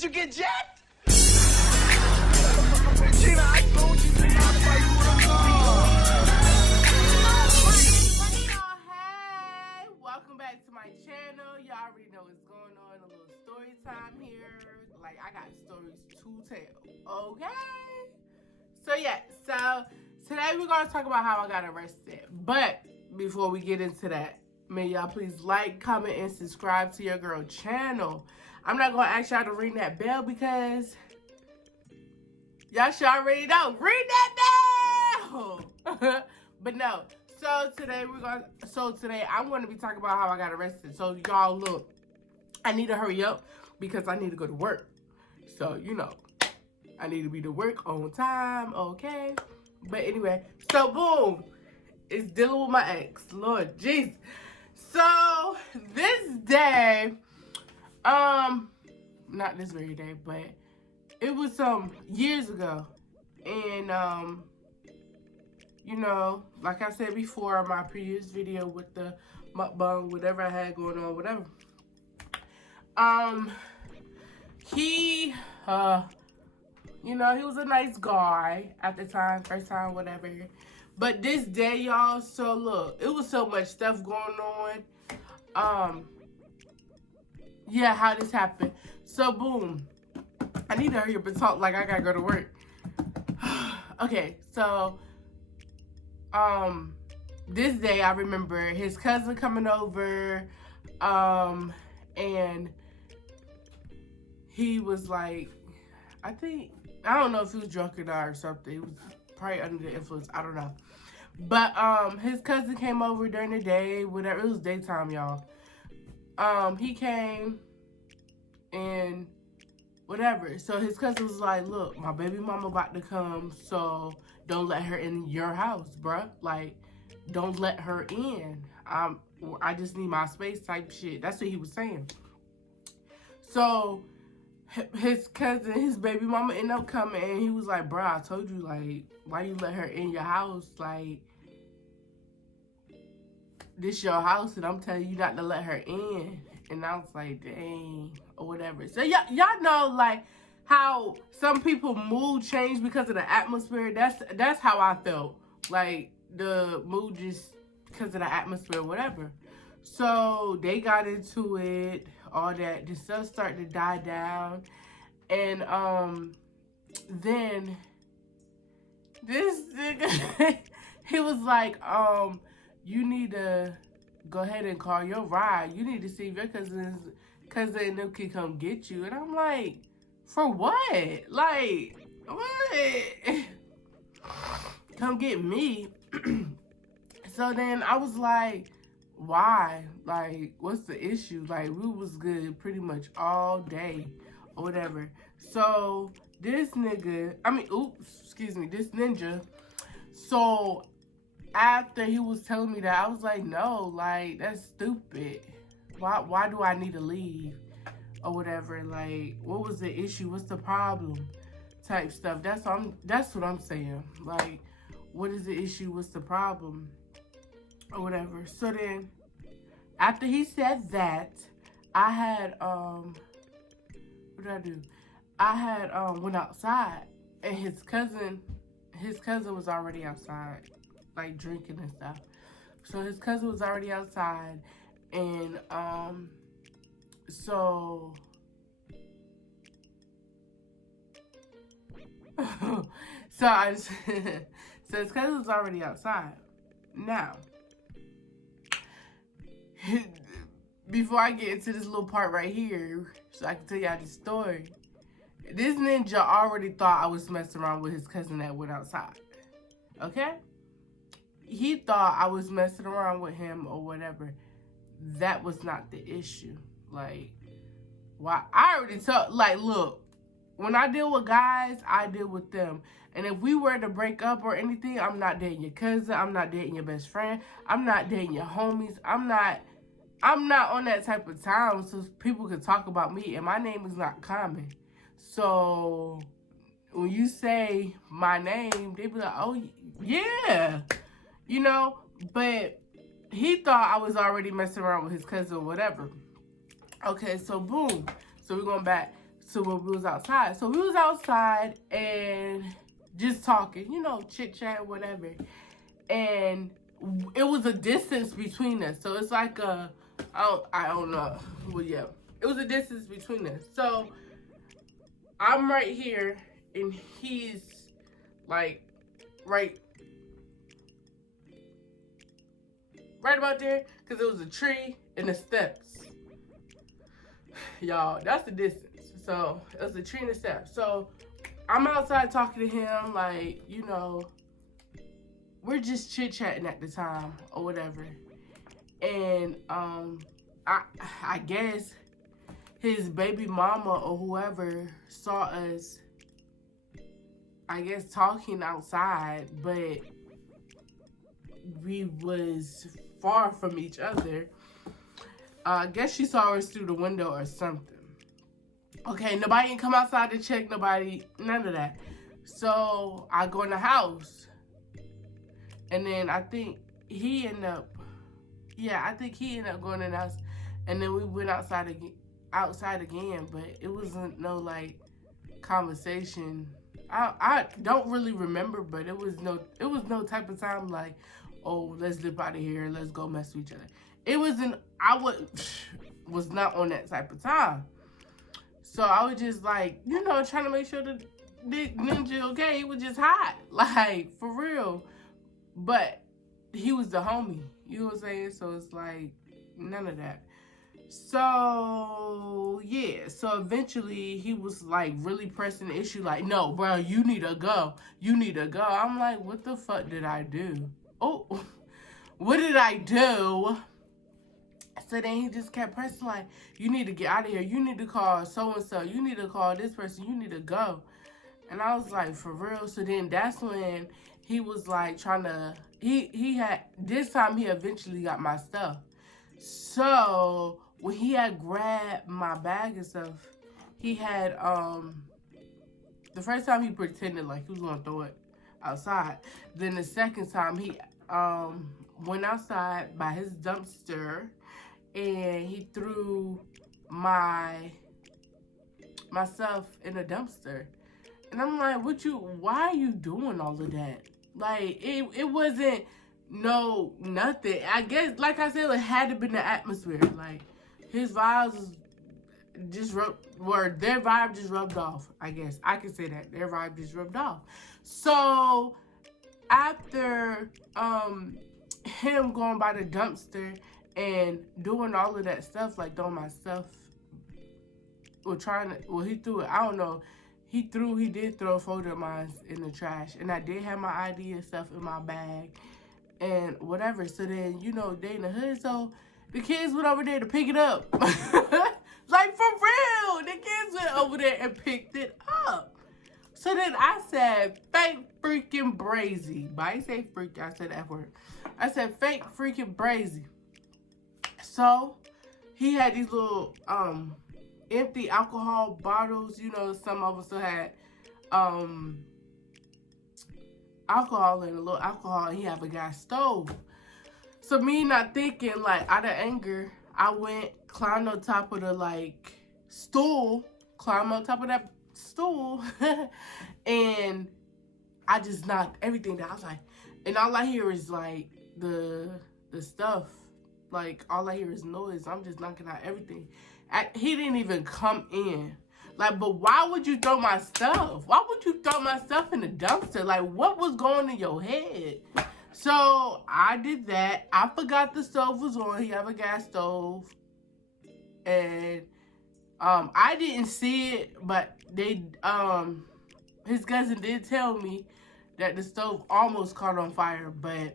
Did you get jacked? Gina, I told you to not fight with a Hey, welcome back to my channel. Y'all already know what's going on. A little story time here. Like, I got stories to tell. Okay? So, yeah. So, today we're going to talk about how I got arrested. But, before we get into that, may y'all please like, comment, and subscribe to your girl channel. I'm not going to ask y'all to ring that bell because y'all should already know. Ring that bell! But no. So today I'm going to be talking about how I got arrested. So y'all look, I need to hurry up because I need to go to work. So, you know, I need to be to work on time, okay? But anyway, so boom. It's dealing with my ex. Lord jeez. So this day, not this very day, but it was some years ago. And you know, like I said before, my previous video with the mukbang, whatever I had going on, whatever. He you know, he was a nice guy at the time, first time, whatever. But this day, y'all, so look, it was so much stuff going on. Yeah, how this happened. So, boom. I need to hurry up and talk like I gotta go to work. Okay, so, this day I remember his cousin coming over, and he was like, I don't know if he was drunk or not or something. He was probably under the influence, I don't know. But, his cousin came over during the day, whatever, it was daytime, y'all. He came and whatever. So his cousin was like, look, my baby mama about to come, so don't let her in your house, bruh. Like, don't let her in. I just need my space type shit. That's what he was saying. So his cousin, his baby mama ended up coming, and he was like, bruh, I told you, like, why you let her in your house? Like, this your house, and I'm telling you not to let her in. And I was like, dang, or whatever. So y'all know, like, how some people mood change because of the atmosphere. That's how I felt. Like, the mood just because of the atmosphere, whatever. So they got into it, all that. The stuff started to die down. And then this nigga, he was like, you need to go ahead and call your ride. You need to see if your cousin and them can come get you. And I'm like, for what? Like, what? Come get me. So then I was like, why? Like, what's the issue? Like, we was good pretty much all day or whatever. So this nigga, this ninja. So after he was telling me that, I was like, no, like, that's stupid. Why do I need to leave or whatever? Like, what was the issue? What's the problem? Type stuff. That's what I'm saying. Like, what is the issue? What's the problem? Or whatever. So then, after he said that, I had, what did I do? I had, went outside, and his cousin was already outside, like, drinking and stuff. So his cousin was already outside, and, so his cousin was already outside. Now, before I get into this little part right here, so I can tell y'all the story, this ninja already thought I was messing around with his cousin that went outside. Okay? He thought I was messing around with him or whatever. That was not the issue. Like, why? I already told, like, look, when I deal with guys, I deal with them. And if we were to break up or anything, I'm not dating your cousin. I'm not dating your best friend. I'm not dating your homies. I'm not on that type of time so people can talk about me. And my name is not common. So when you say my name, they be like, oh, yeah. You know, but he thought I was already messing around with his cousin or whatever. Okay, so boom. So we're going back. to when we was outside. So we was outside and just talking, you know, chit chat, whatever. And it was a distance between us. So it's like I don't know. Well, yeah, it was a distance between us. So I'm right here and he's like right about there, because it was a tree and the steps. Y'all, that's the distance. So it was a tree and the steps. So I'm outside talking to him, like, you know, we're just chit-chatting at the time or whatever. And I guess his baby mama or whoever saw us, I guess, talking outside, but we was far from each other. I guess she saw us through the window or something. Okay, nobody didn't come outside to check, nobody, none of that. So I go in the house. And then I think he ended up going in the house. And then we went outside again, but it wasn't no like conversation. I don't really remember, but it was no type of time like, oh, let's dip out of here, let's go mess with each other. It wasn't, was not on that type of time. So I was just like, you know, trying to make sure the ninja okay. He was just hot, like, for real. But he was the homie, you know what I'm saying? So it's like, none of that. So, yeah. So eventually he was like really pressing the issue, like, no, bro, you need to go. You need to go. I'm like, what the fuck did I do? Oh, what did I do? So then he just kept pressing, like, you need to get out of here. You need to call so-and-so. You need to call this person. You need to go. And I was like, for real? So then that's when he was like trying to, this time he eventually got my stuff. So when he had grabbed my bag and stuff, he had, the first time he pretended like he was going to throw it outside. Then the second time he went outside by his dumpster and he threw my stuff in a dumpster. And I'm like, why are you doing all of that? Like, it wasn't nothing. I guess, like I said, it had to be the atmosphere. Like, his vibes just their vibe just rubbed off, I guess. I can say that. Their vibe just rubbed off. So, after him going by the dumpster and doing all of that stuff, like throwing my stuff, he threw it, I don't know. He did throw a photo of mine in the trash. And I did have my ID and stuff in my bag and whatever. So then, you know, they in the hood. So the kids went over there to pick it up. Like, for real. The kids went over there and picked it up. So then I said, fake freaking brazy. But I didn't say freak, I said that word. I said, fake freaking brazy. So he had these little, empty alcohol bottles, you know, some of them still had alcohol and a little alcohol, and he had a gas stove. So me not thinking, like, out of anger, I went, climbed on top of the stool, and I just knocked everything down. I was like, and all I hear is like the stuff, like all I hear is noise. I'm just knocking out everything. He didn't even come in. Like, but why would you throw my stuff? Why would you throw my stuff in the dumpster? Like, what was going in your head? So, I did that. I forgot the stove was on. He have a gas stove. And, I didn't see it, but his cousin did tell me that the stove almost caught on fire, but,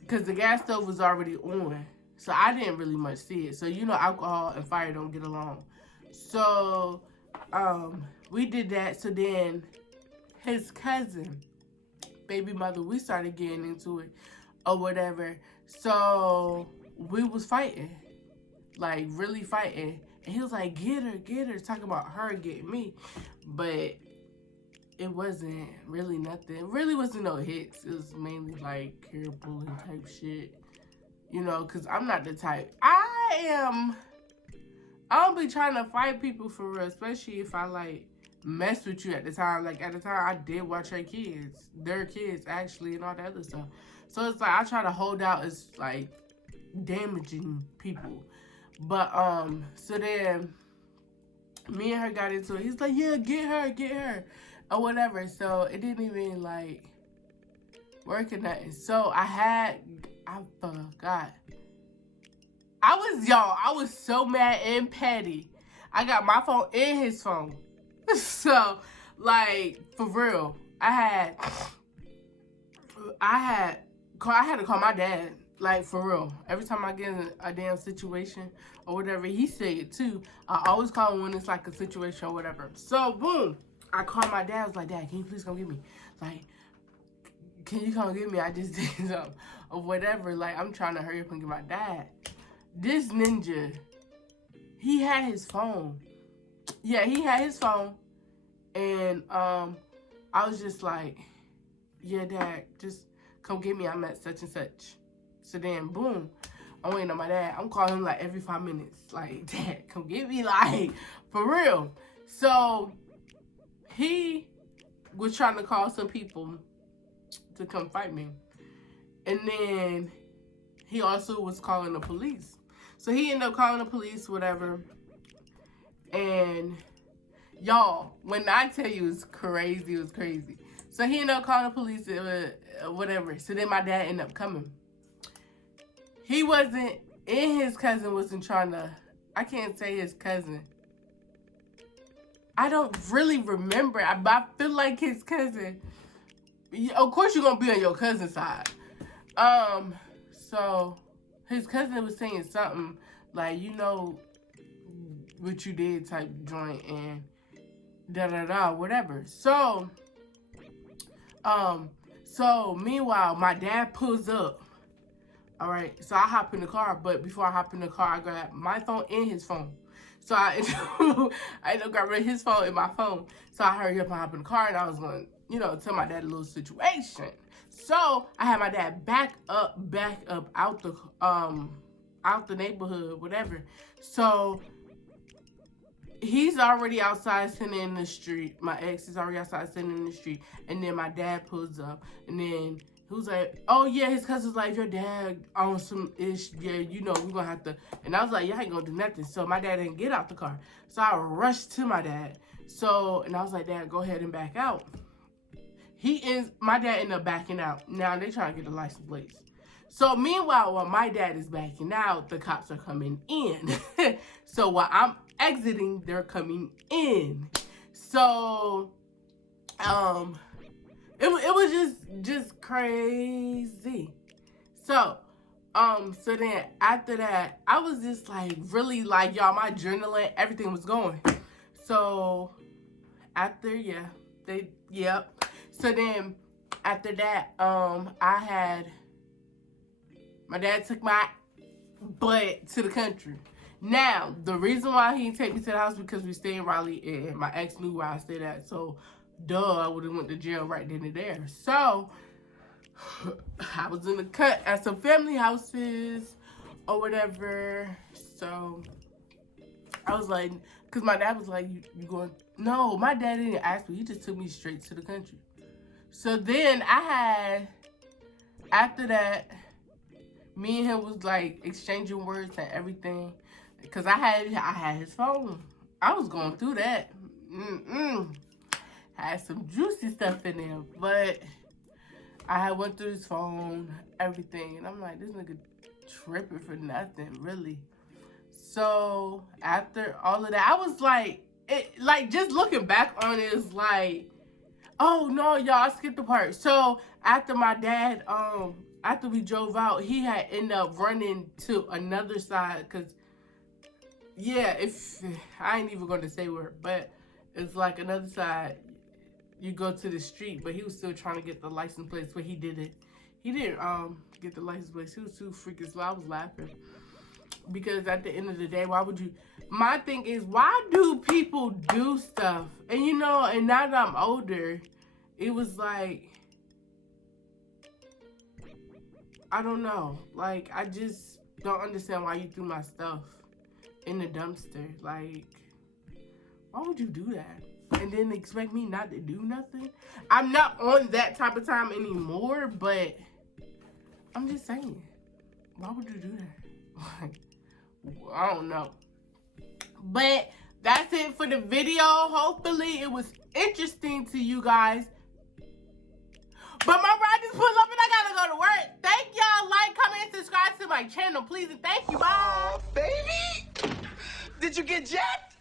because the gas stove was already on. So I didn't really much see it. So, you know, alcohol and fire don't get along. So, we did that. So then his cousin, baby mother, we started getting into it or whatever. So we was fighting, like really fighting. And he was like, get her, talking about her getting me. But it wasn't really nothing. It really wasn't no hits. It was mainly like hair pulling type shit. You know, because I'm not the type. I am I don't be trying to fight people for real, especially if I like mess with you at the time. Like at the time, I did watch their kids actually, and all that other stuff. So it's like I try to hold out as like damaging people. But so then me and her got into it. He's like, yeah, get her, or whatever. So it didn't even like work or nothing. So I forgot. I was so mad and petty. I got my phone and his phone. So, like, for real, I had to call my dad. Like, for real. Every time I get in a damn situation or whatever, he said it too. I always call him when it's like a situation or whatever. So, boom. I called my dad. I was like, Dad, can you please come get me? Like, can you come get me? I just did something or whatever. Like, I'm trying to hurry up and get my dad. This ninja, he had his phone. Yeah, he had his phone. And I was just like, yeah, Dad, just come get me. I'm at such and such. So then, boom, I'm waiting on my dad. I'm calling him like every 5 minutes. Like, Dad, come get me. Like, for real. So he was trying to call some people to come fight me. And then he also was calling the police. So he ended up calling the police, whatever. And y'all, when I tell you it's crazy, it was crazy. So he ended up calling the police, whatever. So then my dad ended up coming. He wasn't, and his cousin wasn't trying to, I can't say his cousin. I don't really remember. I feel like his cousin. Of course you're going to be on your cousin's side. So his cousin was saying something like, you know what you did type joint and da-da-da, whatever. So meanwhile, my dad pulls up. All right, so I hop in the car, but before I hop in the car, I grab my phone and his phone. So I ended up grabbing his phone and my phone. So I hurried up and hop in the car, and I was going, tell my dad a little situation. So I had my dad back up out the neighborhood, whatever. So he's already outside sitting in the street. My ex is already outside sitting in the street, and then my dad pulls up, and then he was like, oh, yeah, his cousin's like, your dad on some ish. Yeah, we're going to have to. And I was like, yeah, I ain't going to do nothing. So my dad didn't get out the car. So I rushed to my dad. And I was like, Dad, go ahead and back out. My dad ended up backing out. Now they trying to get the license plates. So meanwhile, while my dad is backing out, the cops are coming in. So while I'm exiting, they're coming in. So, it was just crazy. So then after that, I was just like really like, y'all, my adrenaline, everything was going. So after, So then after that, my dad took my butt to the country. Now, the reason why he didn't take me to the house because we stay in Raleigh and my ex knew where I stayed at. So duh, I would have went to jail right then and there. So I was in the cut at some family houses or whatever. So I was like, because my dad was like, you going? No, my dad didn't ask me. He just took me straight to the country. So then after that, me and him was like exchanging words and everything. Because I had his phone. I was going through that. Had some juicy stuff in there, but I had went through his phone, everything, and I'm like, this nigga tripping for nothing, really. So after all of that, I was like, just looking back on it, it's like, oh no, y'all, I skipped the part. So after my dad, after we drove out, he had ended up running to another side, cause if I ain't even gonna say where, but it's like another side. You go to the street, but he was still trying to get the license plates, but he didn't get the license plates. He was too freaking slow. I was laughing because at the end of the day, my thing is, why do people do stuff? And and now that I'm older, it was like, I don't know, like I just don't understand why you threw my stuff. in the dumpster. Like, why would you do that? And then expect me not to do nothing? I'm not on that type of time anymore, but I'm just saying, why would you do that? Like, I don't know. But that's it for the video. Hopefully it was interesting to you guys. But my ride just pulled up and I gotta go to work. Thank y'all. Like, comment, and subscribe to my channel, please. And thank you. Bye. Baby, did you get jacked?